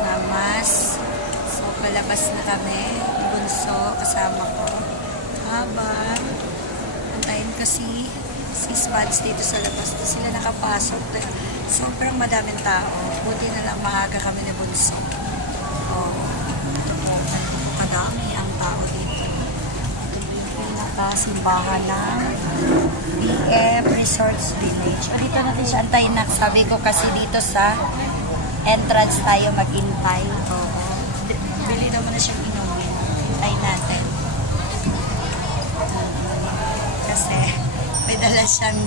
na mas. So, palabas na kami. Bunso, kasama ko. Habang, antayin ko si Spuds dito sa labas. Sila nakapasok. Sobrang madaming tao. Buti na lang maaga kami ni Bunso. Kadami ang tao dito. Ito yung pinakasimbahan ng BF Resorts Village. O dito natin siya antayin na. Sabi ko kasi dito sa entrance tayo maghintay. Bili naman na siyang inumin. Hintayin natin. Kasi may dala siyang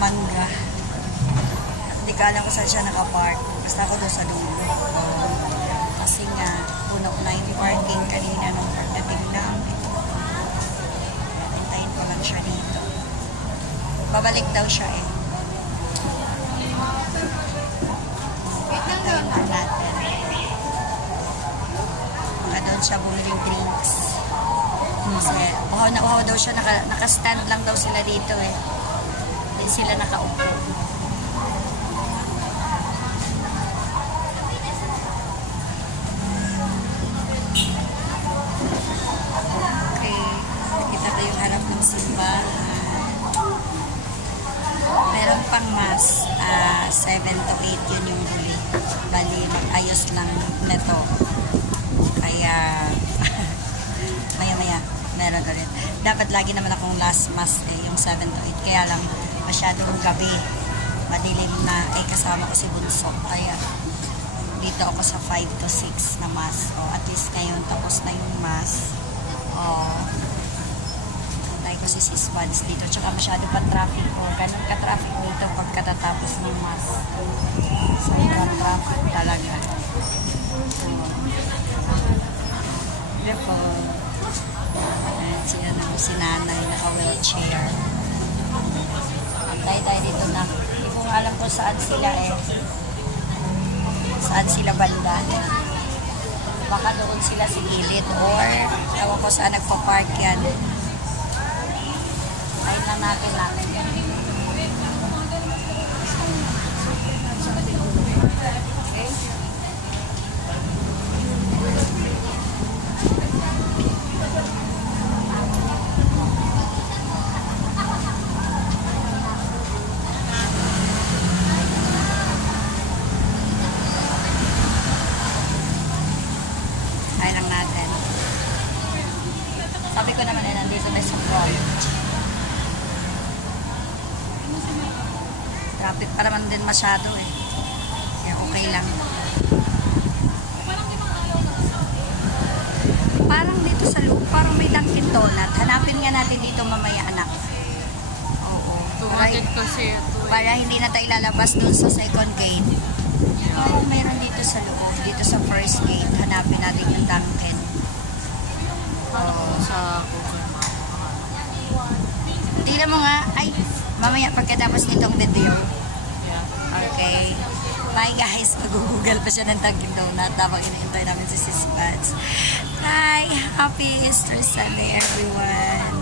mangga. Hindi ka alam kung saan siya nakapark. Basta ako doon sa dulo. Kasi nga, puno na yung parking kanina nung pagdating namin. Hintayin ko lang siya dito. Babalik daw siya eh. Hintayin lang natin. Baka doon siya bumiling drinks. Kasi uhaw na uhaw daw siya. Naka-stand lang daw sila dito eh. Hindi sila nakaupo. Meron pang mas 7 to 8 yun yung huli. Bali, mag-ayos lang neto. Kaya maya-maya meron ko rin. Dapat lagi naman akong last mass eh, yung 7 to 8. Kaya lang masyadong gabi. Madilim na eh, kasama ko si Bunso. Kaya dito ako sa 5 to 6 na mass. O, at least ngayon tapos na yung mass. Ko si Spuds dito. Tsaka masyado pa traffic ko. Ganun ka-traffic dito pagkatatapos ng mass. So, yung traffic talaga. Hindi po. Ayan si nanay naka-wheelchair. Antay tayo dito na. Hindi ko alam kung saan sila eh. Saan sila banda. Baka doon sila sa gilid or ewan ko saan nagpa-park yan. Ayun lang natin. Ayun lang natin. Sabi ko naman nandito tayo sa front. Traffic pa naman din masyado eh. Kaya okay lang. Parang dito sa loob, parang may Dunkin Donut. Hanapin nga natin dito mamaya, anak. Oo. Para hindi na tayo lalabas dun sa second gate. Pero mayroon dito sa loob. Dito sa first gate. Hanapin natin yung Dunkin. Sa Google Map. Tingnan mo nga. Ay, mamaya pagkatapos nitong video. Okay. Bye guys. Mag-google pa siya ng Dunkin Donut habang inaintay namin si Spuds. Bye. Happy Easter Sunday everyone.